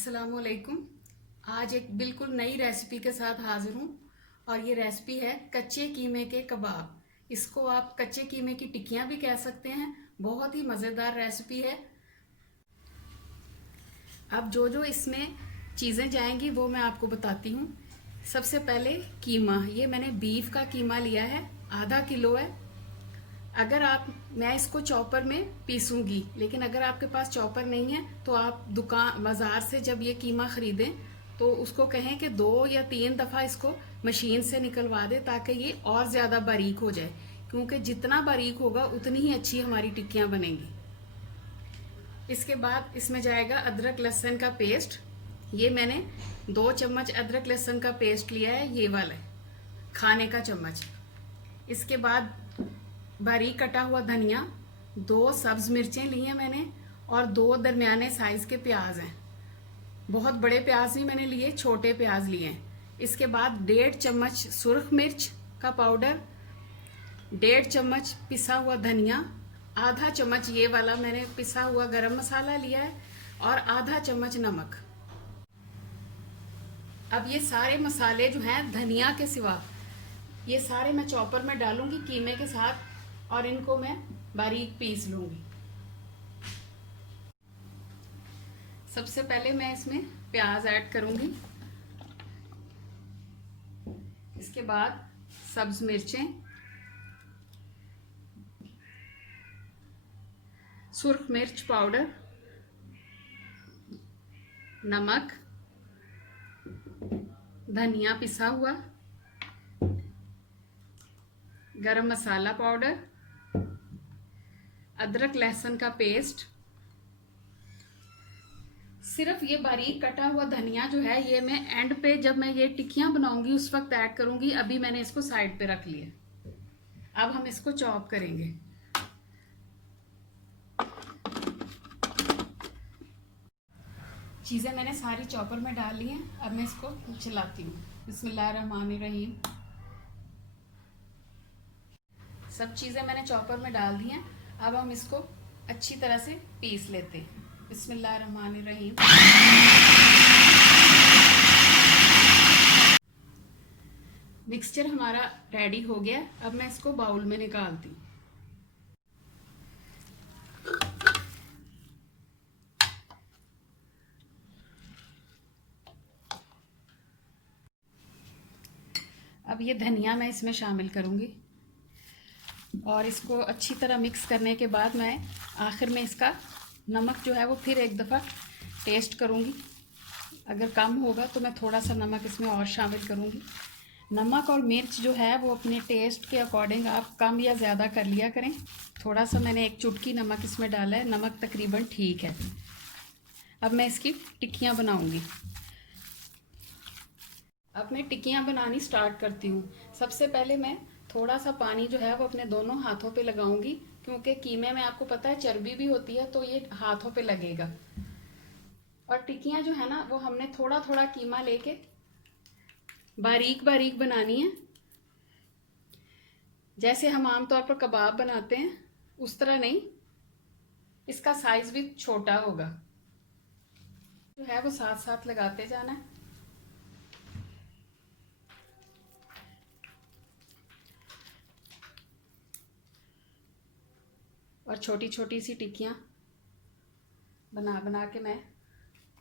अस्सलामुअलैकुम। आज एक बिल्कुल नई रेसिपी के साथ हाजिर हूँ और ये रेसिपी है कच्चे कीमे के कबाब। इसको आप कच्चे कीमे की टिक्कियाँ भी कह सकते हैं। बहुत ही मज़ेदार रेसिपी है। अब जो जो इसमें चीज़ें जाएंगी वो मैं आपको बताती हूँ। सबसे पहले कीमा, ये मैंने बीफ का कीमा लिया है, आधा किलो है। अगर मैं इसको चॉपर में पीसूंगी, लेकिन अगर आपके पास चॉपर नहीं है तो आप बाजार से जब ये कीमा खरीदें तो उसको कहें कि 2 या 3 दफ़ा इसको मशीन से निकलवा दे ताकि ये और ज़्यादा बारीक हो जाए, क्योंकि जितना बारीक होगा उतनी ही अच्छी हमारी टिक्कियाँ बनेंगी। इसके बाद इसमें जाएगा अदरक लहसुन का पेस्ट। ये मैंने 2 चम्मच अदरक लहसुन का पेस्ट लिया है, ये वाला खाने का चम्मच। इसके बाद बारीक कटा हुआ धनिया, 2 सब्ज मिर्चें ली हैं मैंने और 2 दरमियाने साइज के प्याज हैं। बहुत बड़े प्याज नहीं मैंने लिए, छोटे प्याज लिए हैं। इसके बाद 1.5 चम्मच सुर्ख मिर्च का पाउडर, 1.5 चम्मच पिसा हुआ धनिया, आधा चम्मच ये वाला मैंने पिसा हुआ गरम मसाला लिया है और आधा चम्मच नमक। अब ये सारे मसाले जो हैं धनिया के सिवा, ये सारे मैं चॉपर में डालूंगी कीमे के साथ और इनको मैं बारीक पीस लूंगी। सबसे पहले मैं इसमें प्याज ऐड करूंगी, इसके बाद सब्ज मिर्चें, सुर्ख मिर्च पाउडर, नमक, धनिया पिसा हुआ, गरम मसाला पाउडर, अदरक लहसुन का पेस्ट। सिर्फ ये बारीक कटा हुआ धनिया जो है ये मैं एंड पे जब मैं ये टिक्कियां बनाऊंगी उस वक्त ऐड करूंगी। अभी मैंने इसको साइड पे रख लिया। अब हम इसको चॉप करेंगे। चीजें मैंने सारी चॉपर में डाल ली हैं। अब मैं इसको चलाती हूँ। बिस्मिल्लाहिर्रहमानिर्रहीम। सब चीजें मैंने चॉपर में डाल दी हैं। अब हम इसको अच्छी तरह से पीस लेते हैं। बिस्मिल्लाहिर्रहमानिर्रहीम। मिक्सचर हमारा रेडी हो गया। अब मैं इसको बाउल में निकालती हूँ। अब ये धनिया मैं इसमें शामिल करूँगी और इसको अच्छी तरह मिक्स करने के बाद मैं आखिर में इसका नमक जो है वो फिर एक दफ़ा टेस्ट करूँगी। अगर कम होगा तो मैं थोड़ा सा नमक इसमें और शामिल करूँगी। नमक और मिर्च जो है वो अपने टेस्ट के अकॉर्डिंग आप कम या ज़्यादा कर लिया करें। थोड़ा सा मैंने 1 चुटकी नमक इसमें डाला है, नमक तकरीबन ठीक है। अब मैं इसकी टिक्कियाँ बनाऊँगी। अब मैं टिक्कियाँ बनानी स्टार्ट करती हूँ। सबसे पहले मैं थोड़ा सा पानी जो है वो अपने दोनों हाथों पे लगाऊंगी, क्योंकि कीमे में आपको पता है चर्बी भी होती है तो ये हाथों पे लगेगा। और टिक्कियाँ जो है ना वो हमने थोड़ा थोड़ा कीमा लेके बारीक बारीक बनानी है। जैसे हम आमतौर पर कबाब बनाते हैं उस तरह नहीं, इसका साइज भी छोटा होगा। जो है वो साथ साथ लगाते जाना है। और छोटी छोटी सी टिक्कियाँ बना बना के मैं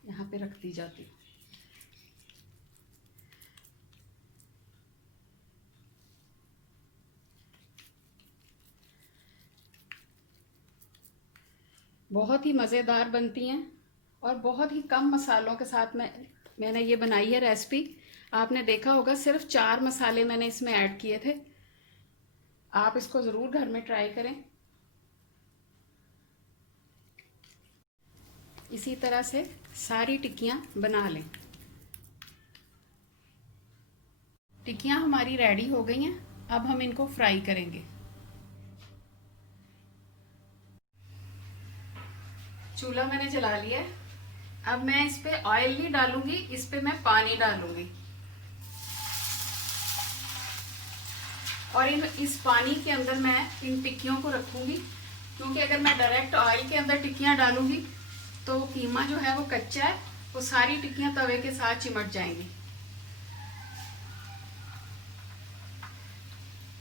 यहाँ पे रखती जाती हूँ। बहुत ही मज़ेदार बनती हैं और बहुत ही कम मसालों के साथ मैंने ये बनाई है रेसिपी। आपने देखा होगा सिर्फ 4 मसाले मैंने इसमें ऐड किए थे। आप इसको ज़रूर घर में ट्राई करें। इसी तरह से सारी टिक्कियाँ बना लें। टिक्कियाँ हमारी रेडी हो गई हैं। अब हम इनको फ्राई करेंगे। चूल्हा मैंने जला लिया है। अब मैं इस पे ऑयल नहीं डालूंगी, इस पे मैं पानी डालूंगी और इस पानी के अंदर मैं इन टिक्कियों को रखूंगी, क्योंकि अगर मैं डायरेक्ट ऑयल के अंदर टिक्कियाँ डालूंगी तो कीमा जो है वो कच्चा है वो सारी टिक्कियां तवे के साथ चिमट जाएंगी।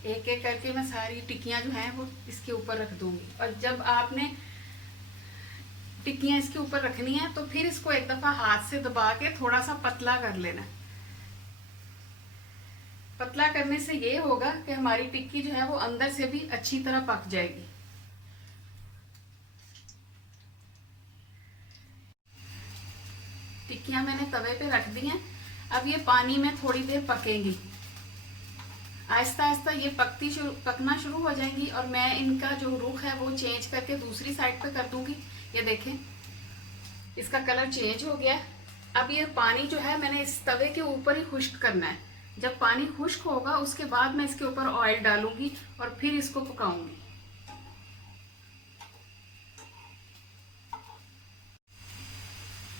एक एक करके मैं सारी टिक्कियां जो हैं वो इसके ऊपर रख दूंगी। और जब आपने टिक्कियां इसके ऊपर रखनी है तो फिर इसको एक दफा हाथ से दबा के थोड़ा सा पतला कर लेना। पतला करने से ये होगा कि हमारी टिक्की जो है वो अंदर से भी अच्छी तरह पक जाएगी। टिक्कियां मैंने तवे पे रख दी हैं। अब ये पानी में थोड़ी देर पकेंगी। आहिस्ता आहिस्ता ये पकना शुरू हो जाएंगी और मैं इनका जो रुख है वो चेंज करके दूसरी साइड पे कर दूंगी। ये देखें, इसका कलर चेंज हो गया। अब ये पानी जो है मैंने इस तवे के ऊपर ही खुश्क करना है। जब पानी खुश्क होगा उसके बाद मैं इसके ऊपर ऑयल डालूंगी और फिर इसको पकाऊंगी।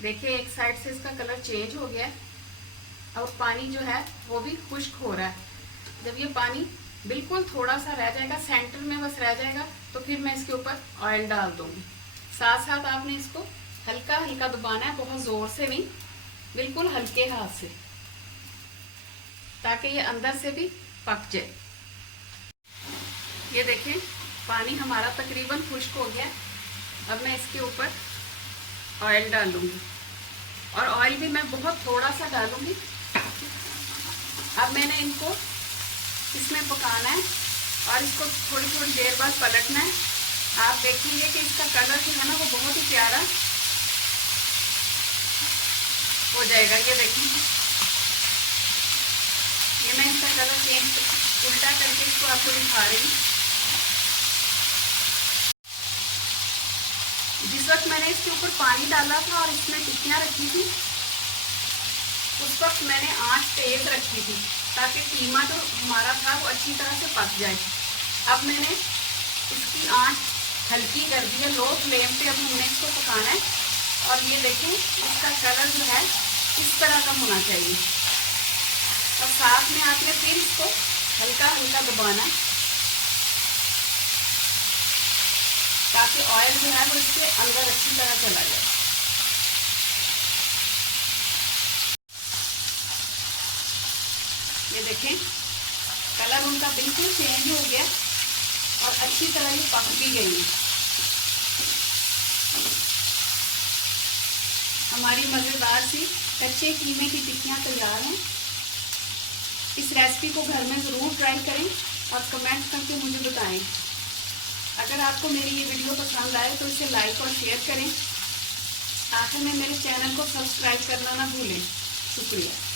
देखिए, एक साइड से इसका कलर चेंज हो गया और पानी जो है वो भी खुश्क हो रहा है। जब ये पानी बिल्कुल थोड़ा सा रह जाएगा, सेंटर में बस रह जाएगा, तो फिर मैं इसके ऊपर ऑयल डाल दूंगी। साथ साथ आपने इसको हल्का हल्का दबाना है, बहुत जोर से नहीं, बिल्कुल हल्के हाथ से, ताकि ये अंदर से भी पक जाए। ये देखें, पानी हमारा तकरीबन खुश्क हो गया। अब मैं इसके ऊपर ऑयल डालूंगी और ऑयल भी मैं बहुत थोड़ा सा डालूंगी। अब मैंने इनको इसमें पकाना है और इसको थोड़ी थोड़ी देर बाद पलटना है। आप देखेंगे कि इसका कलर जो है ना वो बहुत ही प्यारा हो जाएगा। ये देखिए, ये मैं इसका कलर चेंज उल्टा करके इसको आपको दिखा रही हूँ। जिस वक्त मैंने इसके ऊपर पानी डाला था और इसमें टिक्कियाँ रखी थी, उस वक्त मैंने आंच तेज रखी थी ताकि कीमा जो हमारा था वो अच्छी तरह से पक जाए। अब मैंने इसकी आंच हल्की कर दी है, लो फ्लेम पे अब हमने इसको पकाना है। और ये देखें, इसका कलर जो है इस तरह का होना चाहिए। और साथ में आपने फिर इसको हल्का हल्का दबाना है ताकि ऑयल जो है वो इसके अंदर अच्छी तरह चला जाए। ये देखें, कलर उनका बिल्कुल चेंज हो गया और अच्छी तरह ये पक भी गई है। हमारी मज़ेदार सी कच्चे कीमे की टिक्कियाँ तैयार हैं। इस रेसिपी को घर में ज़रूर ट्राई करें और कमेंट करके मुझे बताएं। अगर आपको मेरी ये वीडियो पसंद आए तो इसे लाइक और शेयर करें। आखिर में मेरे चैनल को सब्सक्राइब करना ना भूलें। शुक्रिया।